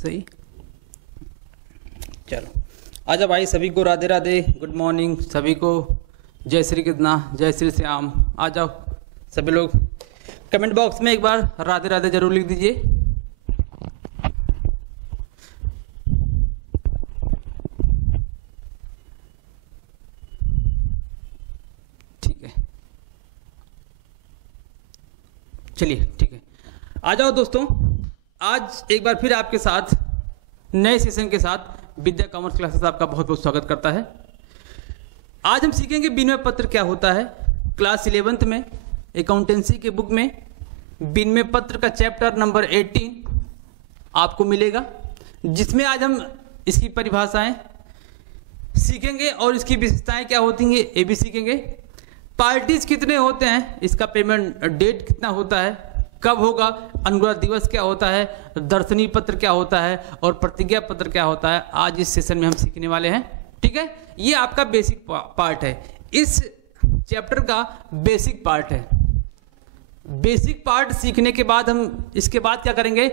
सही। चलो आजा भाई, सभी को राधे राधे, गुड मॉर्निंग सभी को, जय श्री कृष्णा, जय श्री श्याम। आ जाओ सभी लोग, कमेंट बॉक्स में एक बार राधे राधे जरूर लिख दीजिए। ठीक है, चलिए ठीक है, आ जाओ दोस्तों। आज एक बार फिर आपके साथ नए सेशन के साथ विद्या कॉमर्स क्लासेस आपका बहुत बहुत स्वागत करता है। आज हम सीखेंगे विनिमय पत्र क्या होता है। क्लास 11th में अकाउंटेंसी के बुक में विनिमय पत्र का चैप्टर नंबर 18 आपको मिलेगा, जिसमें आज हम इसकी परिभाषाएं सीखेंगे और इसकी विशेषताएं क्या होती हैं ये भी सीखेंगे। पार्टीज कितने होते हैं, इसका पेमेंट डेट कितना होता है, कब होगा, अनुग्रह दिवस क्या होता है, दर्शनी पत्र क्या होता है और प्रतिज्ञा पत्र क्या होता है, आज इस सेशन में हम सीखने वाले हैं। ठीक है, ये आपका बेसिक पार्ट है, इस चैप्टर का बेसिक पार्ट है। बेसिक पार्ट सीखने के बाद हम इसके बाद क्या करेंगे,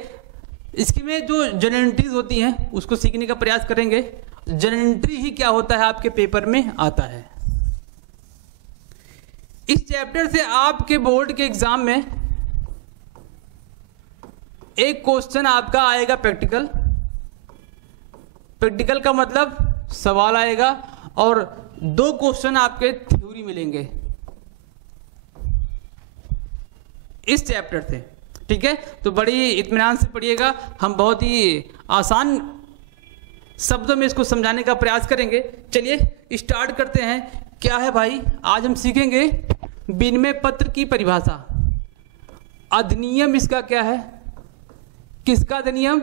इसकी में जो जनरल एंट्रीज होती हैं उसको सीखने का प्रयास करेंगे। जनरल एंट्री ही क्या होता है आपके पेपर में आता है। इस चैप्टर से आपके बोर्ड के एग्जाम में एक क्वेश्चन आपका आएगा प्रैक्टिकल। प्रैक्टिकल का मतलब सवाल आएगा और 2 क्वेश्चन आपके थ्योरी मिलेंगे इस चैप्टर से। ठीक है, तो बड़ी इत्मीनान से पढ़िएगा, हम बहुत ही आसान शब्दों में इसको समझाने का प्रयास करेंगे। चलिए स्टार्ट करते हैं। क्या है भाई, आज हम सीखेंगे विनिमय पत्र की परिभाषा। अधिनियम इसका क्या है, किसका अधिनियम,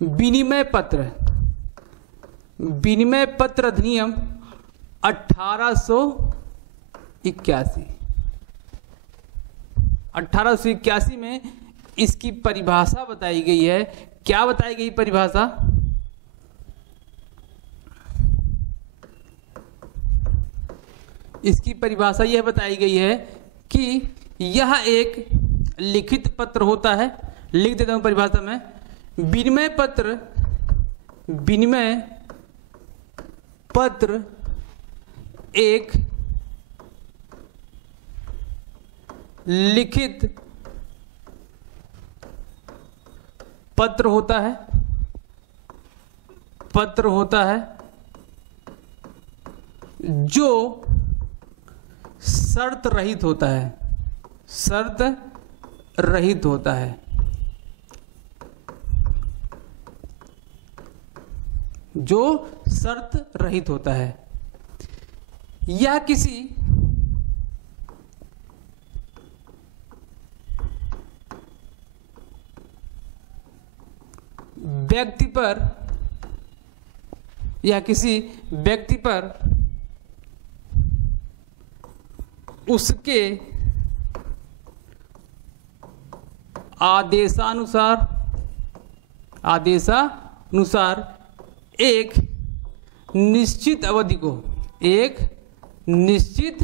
विनिमय पत्र, विनिमय पत्र अधिनियम 1881 में इसकी परिभाषा बताई गई है। क्या बताई गई परिभाषा, इसकी परिभाषा यह बताई गई है कि यह एक लिखित पत्र होता है। लिख देता हूं परिभाषा में, विनिमय पत्र, विनिमय पत्र एक लिखित पत्र होता है, पत्र होता है जो शर्त रहित होता है, शर्त रहित होता है, जो शर्त रहित होता है। यह किसी व्यक्ति पर, या किसी व्यक्ति पर उसके आदेशानुसार एक निश्चित अवधि को, एक निश्चित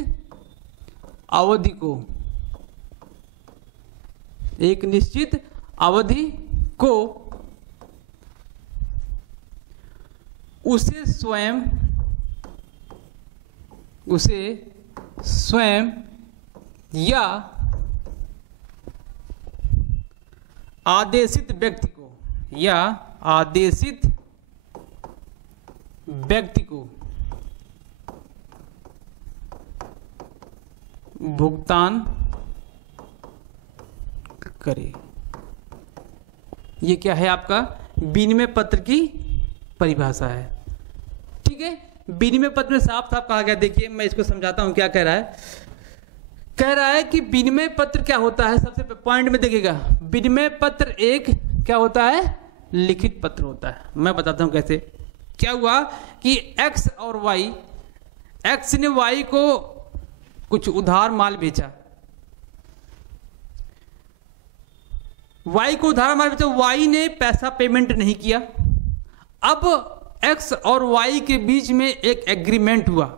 अवधि को, एक निश्चित अवधि को उसे स्वयं या आदेशित व्यक्ति को, या आदेशित व्यक्ति को भुगतान करे। ये क्या है आपका विनिमय पत्र की परिभाषा है। ठीक है, विनिमय पत्र में साफ साफ कहा गया, देखिए मैं इसको समझाता हूं क्या कह रहा है। कह रहा है कि विनिमय पत्र क्या होता है, सबसे पॉइंट में देखिएगा, विनिमय पत्र एक क्या होता है, लिखित पत्र होता है। मैं बताता हूं कैसे। क्या हुआ कि एक्स और वाई, एक्स ने वाई को कुछ उधार माल बेचा, वाई को उधार माल बेचा, वाई ने पैसा पेमेंट नहीं किया। अब एक्स और वाई के बीच में एक एग्रीमेंट हुआ,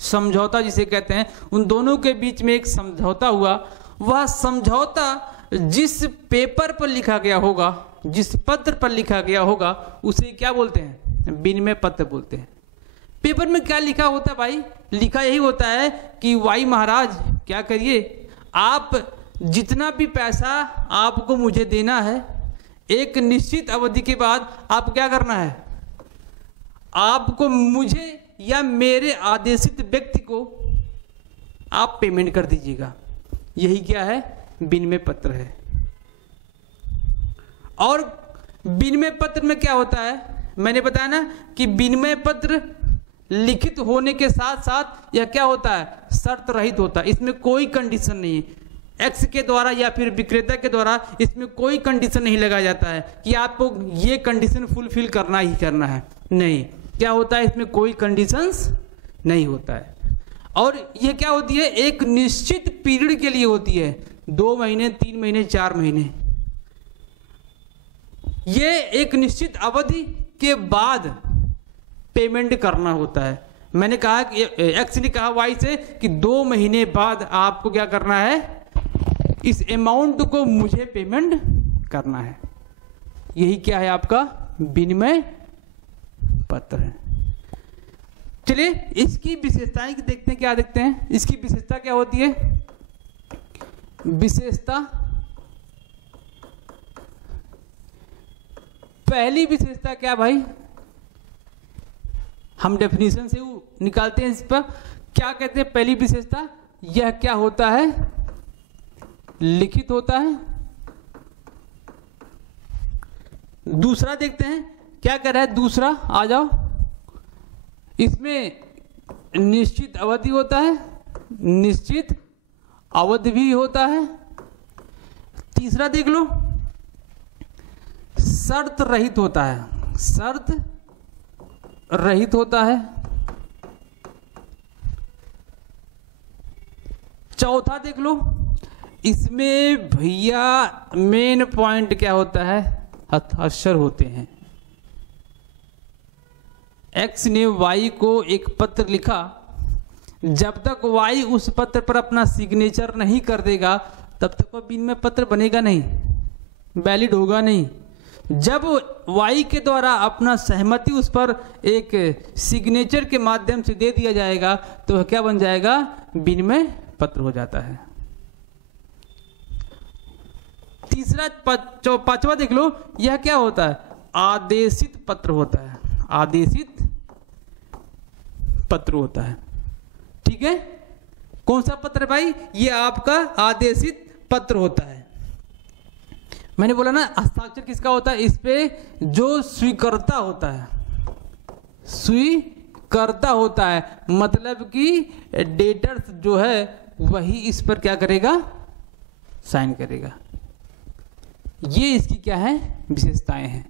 समझौता जिसे कहते हैं, उन दोनों के बीच में एक समझौता हुआ। वह समझौता जिस पेपर पर लिखा गया होगा, जिस पत्र पर लिखा गया होगा, उसे क्या बोलते हैं? विनिमय पत्र बोलते हैं। पेपर में क्या लिखा होता है भाई? लिखा यही होता है कि भाई महाराज क्या करिए, आप जितना भी पैसा आपको मुझे देना है, एक निश्चित अवधि के बाद आप क्या करना है, आपको मुझे या मेरे आदेशित व्यक्ति को आप पेमेंट कर दीजिएगा। यही क्या है? विनिमय पत्र है। और विनिमय पत्र में क्या होता है, मैंने बताया ना कि विनिमय पत्र लिखित होने के साथ साथ यह क्या होता है? शर्त रहित होता है। इसमें कोई कंडीशन नहीं है, एक्स के द्वारा या फिर विक्रेता के द्वारा इसमें कोई कंडीशन नहीं लगाया जाता है कि आपको ये कंडीशन फुलफिल करना ही करना है। नहीं, क्या होता है, इसमें कोई कंडीशंस नहीं होता है। और ये क्या होती है? एक निश्चित पीरियड के लिए होती है, 2 महीने, 3 महीने, 4 महीने। ये एक निश्चित अवधि के बाद पेमेंट करना होता है। मैंने कहा कि एक्स ने कहा वाई से कि 2 महीने बाद आपको क्या करना है, इस अमाउंट को मुझे पेमेंट करना है। यही क्या है? आपका विनिमय पत्र है। चलिए इसकी विशेषताएं देखते हैं। क्या देखते हैं? इसकी विशेषता क्या होती है? विशेषता, पहली विशेषता क्या भाई? हम डेफिनेशन से निकालते हैं। इस पर क्या कहते हैं? पहली विशेषता, यह क्या होता है? लिखित होता है। दूसरा देखते हैं क्या कह रहा है। दूसरा आ जाओ, इसमें निश्चित अवधि होता है, निश्चित अवधि भी होता है। तीसरा देख लो, शर्त रहित होता है, शर्त रहित होता है। चौथा देख लो, इसमें भैया मेन पॉइंट क्या होता है? हस्ताक्षर होते हैं। एक्स ने वाई को एक पत्र लिखा, जब तक वाई उस पत्र पर अपना सिग्नेचर नहीं कर देगा तब तक वह विनिमय पत्र बनेगा नहीं, वैलिड होगा नहीं। जब वाई के द्वारा अपना सहमति उस पर एक सिग्नेचर के माध्यम से दे दिया जाएगा तो क्या बन जाएगा? विनिमय पत्र हो जाता है। तीसरा, पांचवा देख लो, यह क्या होता है? आदेशित पत्र होता है, आदेशित पत्र होता है। ठीक है, कौन सा पत्र भाई? ये आपका आदेशित पत्र होता है। मैंने बोला ना हस्ताक्षर किसका होता है? इस पे जो स्वीकर्ता होता है, स्वीकर्ता होता है, मतलब कि डेटर्स जो है वही इस पर क्या करेगा? साइन करेगा। ये इसकी क्या है? विशेषताएं हैं।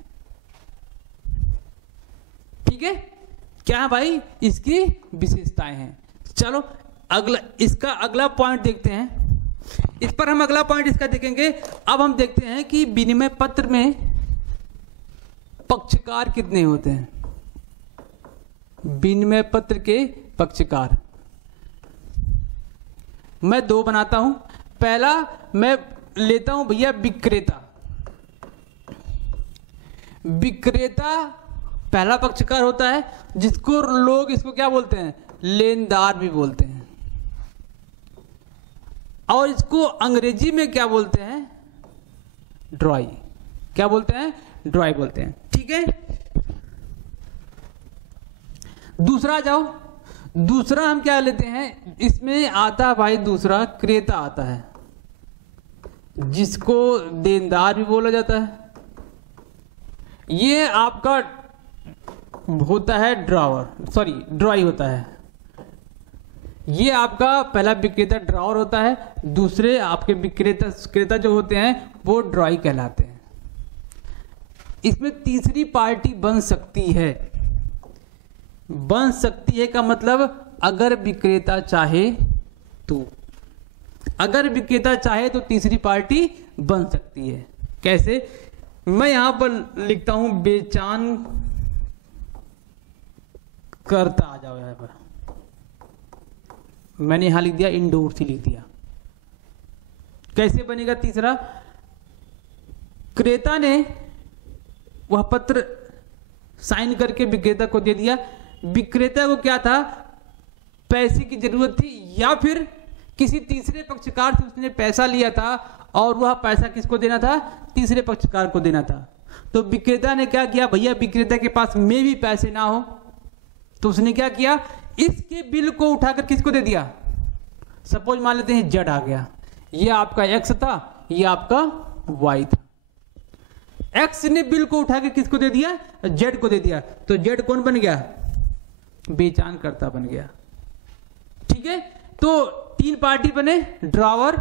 ठीक है, क्या है भाई? इसकी विशेषताएं हैं। चलो अगला, इसका अगला पॉइंट देखते हैं। इस पर हम अगला पॉइंट इसका देखेंगे। अब हम देखते हैं कि विनिमय पत्र में पक्षकार कितने होते हैं। विनिमय पत्र के पक्षकार मैं 2 बनाता हूं। पहला मैं लेता हूं भैया विक्रेता। विक्रेता पहला पक्षकार होता है, जिसको लोग इसको क्या बोलते हैं? लेनदार भी बोलते हैं। और इसको अंग्रेजी में क्या बोलते हैं? ड्रॉई। क्या बोलते हैं? ड्रॉई बोलते हैं। ठीक है, दूसरा आ जाओ। दूसरा हम क्या लेते हैं? इसमें आता है भाई दूसरा क्रेता आता है, जिसको देनदार भी बोला जाता है। ये आपका होता है ड्रॉई होता है। ये आपका पहला विक्रेता ड्रॉवर होता है, दूसरे आपके विक्रेता जो होते हैं वो ड्रॉई कहलाते हैं। इसमें तीसरी पार्टी बन सकती है। बन सकती है का मतलब अगर विक्रेता चाहे तो, अगर विक्रेता चाहे तो तीसरी पार्टी बन सकती है। कैसे? मैं यहां पर लिखता हूं बेचान करता, आ जाओ यहां पर, मैंने यहां लिख दिया इंडोर से लिख दिया। कैसे बनेगा तीसरा? क्रेता ने वह पत्र साइन करके विक्रेता को दे दिया। विक्रेता को क्या था, पैसे की जरूरत थी या फिर किसी तीसरे पक्षकार से उसने पैसा लिया था और वह पैसा किसको देना था, तीसरे पक्षकार को देना था। तो विक्रेता ने क्या किया, भैया विक्रेता के पास में भी पैसे ना हो तो उसने क्या किया, इसके बिल को उठाकर किसको दे दिया। सपोज मान लेते हैं जेड आ गया, ये आपका एक्स था, ये आपका वाई था। एक्स ने बिल को उठा के किसको दे दिया, जेड को दे दिया। तो जेड कौन बन गया, बेचानकर्ता बन गया। ठीक है, तो तीन पार्टी बने, ड्रॉवर,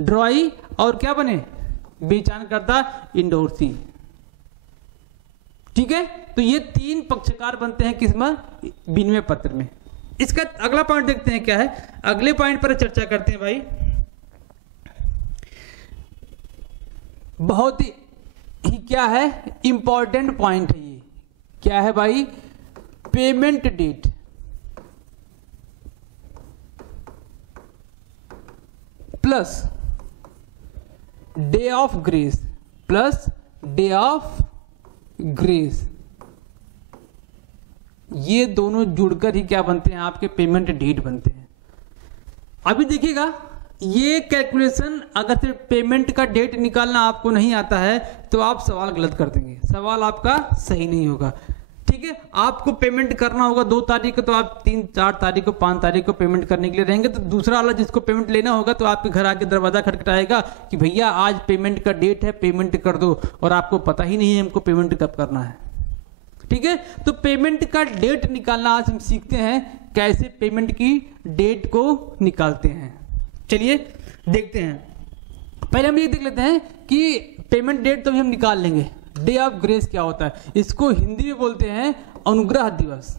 ड्रॉई और क्या बने, बेचानकर्ता, इंडोर्सी। ठीक है, तो ये तीन पक्षकार बनते हैं किसमें, विनिमय पत्र में। इसका अगला पॉइंट देखते हैं क्या है, अगले पॉइंट पर चर्चा करते हैं भाई। बहुत ही क्या है, इंपॉर्टेंट पॉइंट है ये। क्या है भाई, payment date. Plus day of grace, plus day of grace, ये दोनों जुड़कर ही क्या बनते हैं, आपके पेमेंट डेट बनते हैं। अभी देखिएगा, ये कैलकुलेशन अगर सिर्फ पेमेंट का डेट निकालना आपको नहीं आता है तो आप सवाल गलत कर देंगे, सवाल आपका सही नहीं होगा। ठीक है, आपको पेमेंट करना होगा 2 तारीख को, तो आप 3, 4 तारीख को, 5 तारीख को पेमेंट करने के लिए रहेंगे। तो दूसरा वाला जिसको पेमेंट लेना होगा तो आपके घर आके दरवाजा खटखटाएगा कि भैया आज पेमेंट का डेट है, पेमेंट कर दो, और आपको पता ही नहीं है हमको पेमेंट कब करना है। ठीक है, तो पेमेंट का डेट निकालना आज हम सीखते हैं, कैसे पेमेंट की डेट को निकालते हैं। चलिए देखते हैं। पहले हम ये देख लेते हैं कि पेमेंट डेट तो भी हम निकाल लेंगे। डे ऑफ ग्रेस क्या होता है, इसको हिंदी में बोलते हैं अनुग्रह दिवस।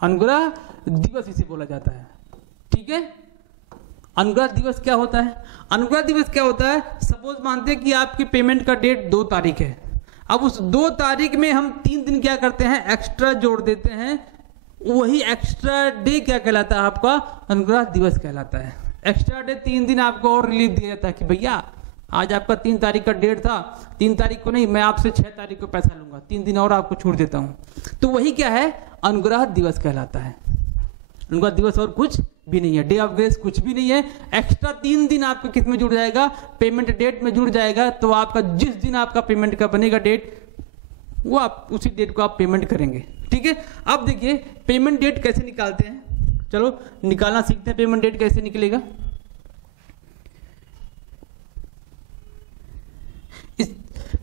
अनुग्रह दिवस इसे बोला जाता है। ठीक है, अनुग्रह दिवस क्या होता है, अनुग्रह दिवस क्या होता है, सपोज मानते हैं कि आपकी पेमेंट का डेट 2 तारीख है। अब उस 2 तारीख में हम 3 दिन क्या करते हैं, एक्स्ट्रा जोड़ देते हैं। वही एक्स्ट्रा डे क्या कहलाता है, आपका अनुग्रह दिवस कहलाता है। एक्स्ट्रा डे 3 दिन आपको और रिलीफ दिया जाता है कि भैया आज आपका 3 तारीख का डेट था, 3 तारीख को नहीं, मैं आपसे 6 तारीख को पैसा लूंगा, 3 दिन और आपको छूट देता हूं। तो वही क्या है, अनुग्रह दिवस कहलाता है। अनुग्रह दिवस और कुछ भी नहीं है, डे ऑफ ग्रेस कुछ भी नहीं है। एक्स्ट्रा 3 दिन आपको किस में जुड़ जाएगा, पेमेंट डेट में जुड़ जाएगा। तो आपका जिस दिन आपका पेमेंट का बनेगा डेट, वो आप उसी डेट को आप पेमेंट करेंगे। ठीक है, अब देखिए पेमेंट डेट कैसे निकालते हैं। चलो निकालना सीखते हैं, पेमेंट डेट कैसे निकलेगा।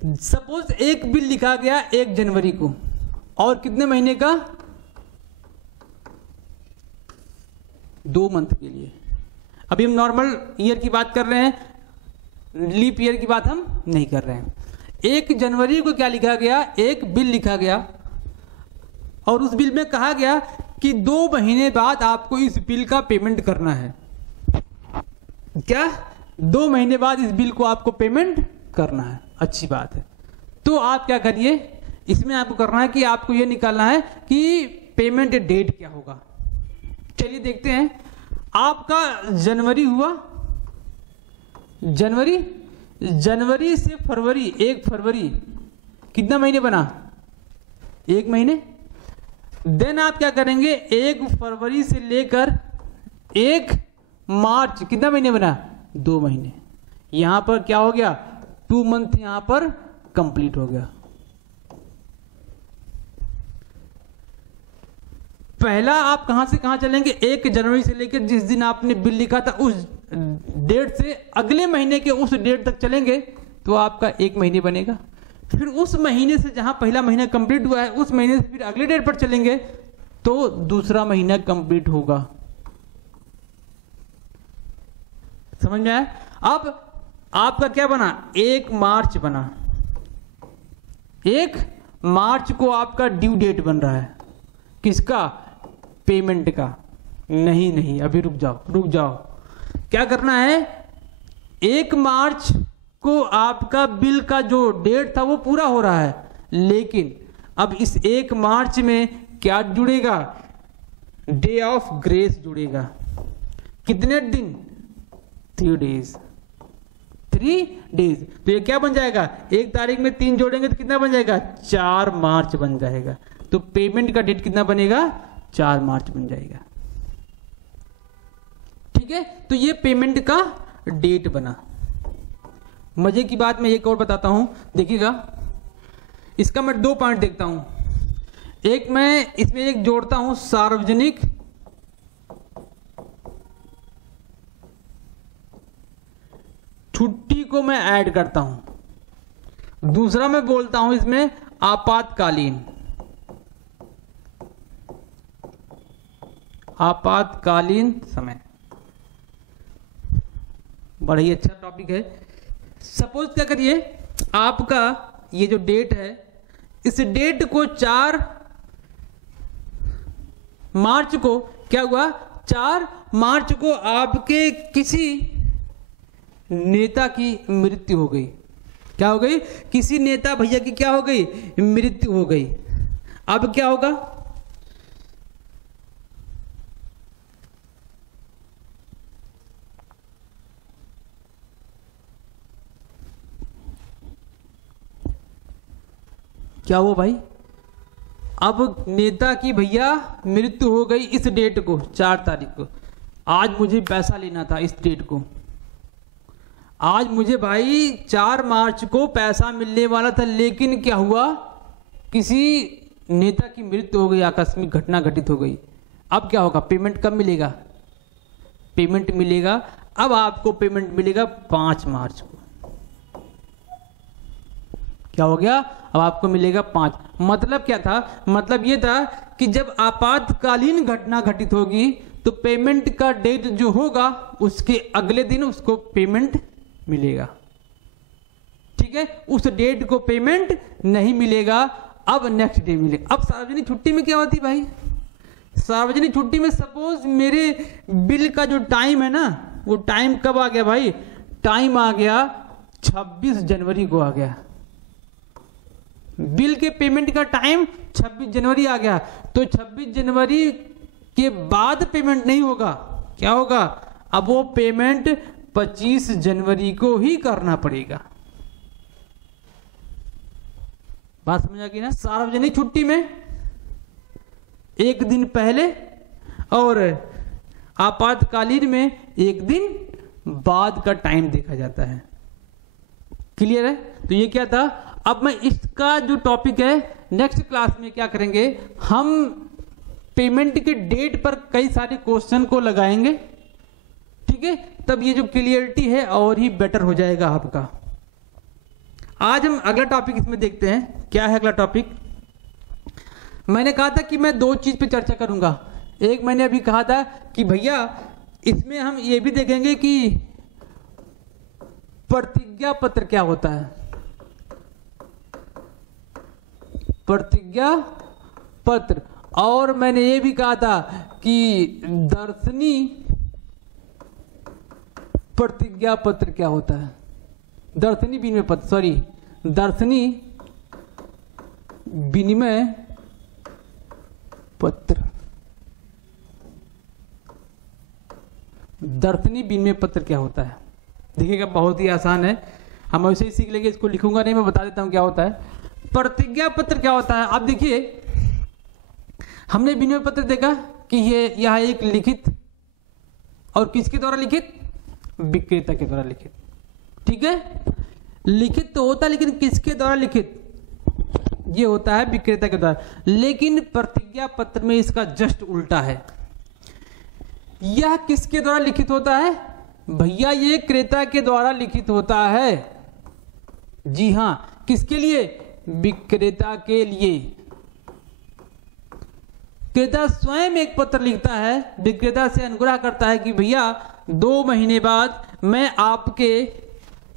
सपोज एक बिल लिखा गया 1 जनवरी को, और कितने महीने का, 2 मंथ के लिए। अभी हम नॉर्मल ईयर की बात कर रहे हैं, लीप ईयर की बात हम नहीं कर रहे हैं। 1 जनवरी को क्या लिखा गया, एक बिल लिखा गया, और उस बिल में कहा गया कि 2 महीने बाद आपको इस बिल का पेमेंट करना है। क्या, 2 महीने बाद इस बिल को आपको पेमेंट करना है। अच्छी बात है, तो आप क्या करिए, इसमें आपको करना है कि आपको यह निकालना है कि पेमेंट डेट क्या होगा। चलिए देखते हैं, आपका जनवरी हुआ, जनवरी से फरवरी, 1 फरवरी, कितना महीने बना, 1 महीने। देन आप क्या करेंगे, 1 फरवरी से लेकर 1 मार्च, कितना महीने बना, 2 महीने। यहां पर क्या हो गया, 2 मंथ यहां पर कंप्लीट हो गया। पहला आप कहां से कहां चलेंगे, 1 जनवरी से लेकर जिस दिन आपने बिल लिखा था उस डेट से अगले महीने के उस डेट तक चलेंगे, तो आपका 1 महीने बनेगा। फिर उस महीने से जहां पहला महीना कंप्लीट हुआ है, उस महीने से फिर अगले डेट पर चलेंगे तो दूसरा महीना कंप्लीट होगा। समझ में आया। अब आपका क्या बना, 1 मार्च बना। 1 मार्च को आपका ड्यू डेट बन रहा है, किसका, पेमेंट का। नहीं, अभी रुक जाओ। क्या करना है, 1 मार्च को आपका बिल का जो डेट था वो पूरा हो रहा है, लेकिन अब इस 1 मार्च में क्या जुड़ेगा, डे ऑफ ग्रेस जुड़ेगा। कितने दिन, 3 डेज। 3 डेज। तो ये क्या बन जाएगा, 1 तारीख में 3 जोड़ेंगे तो कितना बन जाएगा, 4 मार्च बन जाएगा। तो पेमेंट का डेट कितना बनेगा, 4 मार्च बन जाएगा। ठीक है, तो ये पेमेंट का डेट बना। मजे की बात मैं एक और बताता हूं, देखिएगा इसका मैं 2 पॉइंट देखता हूं। एक मैं इसमें एक जोड़ता हूं सार्वजनिक छुट्टी को मैं ऐड करता हूं। दूसरा मैं बोलता हूं इसमें आपातकालीन समय। बड़ा ही अच्छा टॉपिक है। सपोज क्या करिए, आपका ये जो डेट है, इस डेट को 4 मार्च को क्या हुआ, 4 मार्च को आपके किसी नेता की मृत्यु हो गई। क्या हो गई, किसी नेता भैया की क्या हो गई, मृत्यु हो गई। अब क्या होगा, क्या हुआ भाई, अब नेता की भैया मृत्यु हो गई इस डेट को, 4 तारीख को। आज मुझे पैसा लेना था इस डेट को, आज मुझे भाई 4 मार्च को पैसा मिलने वाला था, लेकिन क्या हुआ, किसी नेता की मृत्यु हो गई, आकस्मिक घटना घटित हो गई। अब क्या होगा, पेमेंट कब मिलेगा, पेमेंट मिलेगा, अब आपको पेमेंट मिलेगा 5 मार्च को। क्या हो गया, अब आपको मिलेगा 5। मतलब क्या था, मतलब ये था कि जब आपातकालीन घटना घटित होगी तो पेमेंट का डेट जो होगा उसके अगले दिन उसको पेमेंट मिलेगा। ठीक है, उस डेट को पेमेंट नहीं मिलेगा, अब नेक्स्ट डे मिलेगा। अब सार्वजनिक छुट्टी में क्या होती भाई, सार्वजनिक छुट्टी में सपोज मेरे बिल का जो टाइम है ना, वो टाइम कब आ गया भाई, टाइम आ गया 26 जनवरी को आ गया। बिल के पेमेंट का टाइम 26 जनवरी आ गया, तो 26 जनवरी के बाद पेमेंट नहीं होगा, क्या होगा, अब वो पेमेंट 25 जनवरी को ही करना पड़ेगा। बात समझ आ गई ना। सार्वजनिक छुट्टी में 1 दिन पहले और आपातकालीन में 1 दिन बाद का टाइम देखा जाता है। क्लियर है, तो ये क्या था। अब मैं इसका जो टॉपिक है नेक्स्ट क्लास में क्या करेंगे, हम पेमेंट के डेट पर कई सारे क्वेश्चन को लगाएंगे। ठीक है, तब ये जो क्लियरिटी है और ही बेटर हो जाएगा आपका। आज हम अगला टॉपिक इसमें देखते हैं, क्या है अगला टॉपिक। मैंने कहा था कि मैं 2 चीज पे चर्चा करूंगा। एक मैंने अभी कहा था कि भैया इसमें हम ये भी देखेंगे कि प्रतिज्ञा पत्र क्या होता है, प्रतिज्ञा पत्र। और मैंने ये भी कहा था कि दर्शनी प्रतिज्ञा पत्र क्या होता है, दर्शनी विनिमय पत्र, सॉरी दर्शनी विनिमय पत्र, दर्शनी विनिमय पत्र क्या होता है। देखिएगा बहुत ही आसान है, हम वैसे ही सीख लेंगे, इसको लिखूंगा नहीं, मैं बता देता हूं क्या होता है। प्रतिज्ञा पत्र क्या होता है, आप देखिए हमने विनिमय पत्र देखा कि ये यह एक लिखित, और किसके द्वारा लिखित, विक्रेता के द्वारा लिखित। ठीक है, लिखित तो होता है, लेकिन किसके द्वारा लिखित, ये होता है विक्रेता के द्वारा। लेकिन प्रतिज्ञा पत्र में इसका जस्ट उल्टा है। यह किसके द्वारा लिखित होता है भैया, ये क्रेता के द्वारा लिखित होता है। जी हां, किसके लिए, विक्रेता के लिए। क्रेता स्वयं एक पत्र लिखता है, विक्रेता से अनुग्रह करता है कि भैया 2 महीने बाद मैं आपके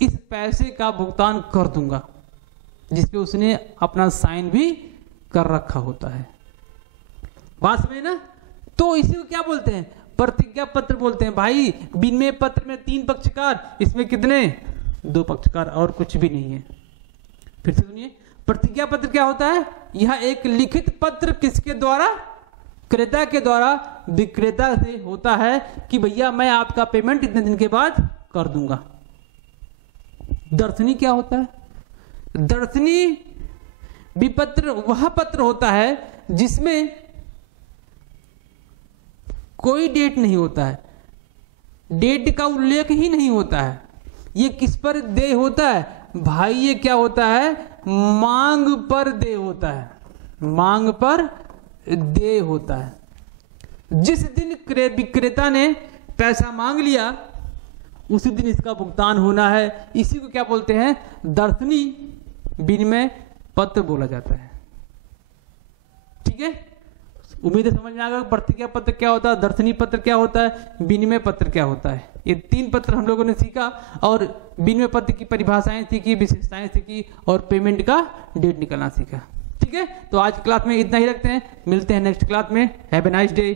इस पैसे का भुगतान कर दूंगा, जिसपे उसने अपना साइन भी कर रखा होता है। बात में ना, तो इसी को क्या बोलते हैं, प्रतिज्ञा पत्र बोलते हैं। भाई विनिमय पत्र में 3 पक्षकार, इसमें कितने, 2 पक्षकार, और कुछ भी नहीं है। फिर से सुनिए, प्रतिज्ञा पत्र क्या होता है, यह एक लिखित पत्र किसके द्वारा, क्रेता के द्वारा विक्रेता से होता है कि भैया मैं आपका पेमेंट इतने दिन के बाद कर दूंगा। दर्शनी क्या होता है? दर्शनी विपत्र वह पत्र होता है जिसमें कोई डेट नहीं होता है, डेट का उल्लेख ही नहीं होता है। ये किस पर देय होता है भाई? ये क्या होता है? मांग पर देय होता है, मांग पर देय होता है। जिस दिन विक्रेता ने पैसा मांग लिया उसी दिन इसका भुगतान होना है। इसी को क्या बोलते हैं? दर्शनी विनिमय पत्र बोला जाता है। ठीक है, उम्मीद है समझ में आ गया। प्रतिज्ञा पत्र क्या होता है, दर्शनी पत्र क्या होता है, विनिमय पत्र क्या होता है। ये 3 पत्र हम लोगों ने सीखा और विनिमय पत्र की परिभाषाएं सीखी, विशेषताएं सीखी और पेमेंट का डेट निकालना सीखा। ठीक है, तो आज क्लास में इतना ही रखते हैं, मिलते हैं नेक्स्ट क्लास में। Have a nice day.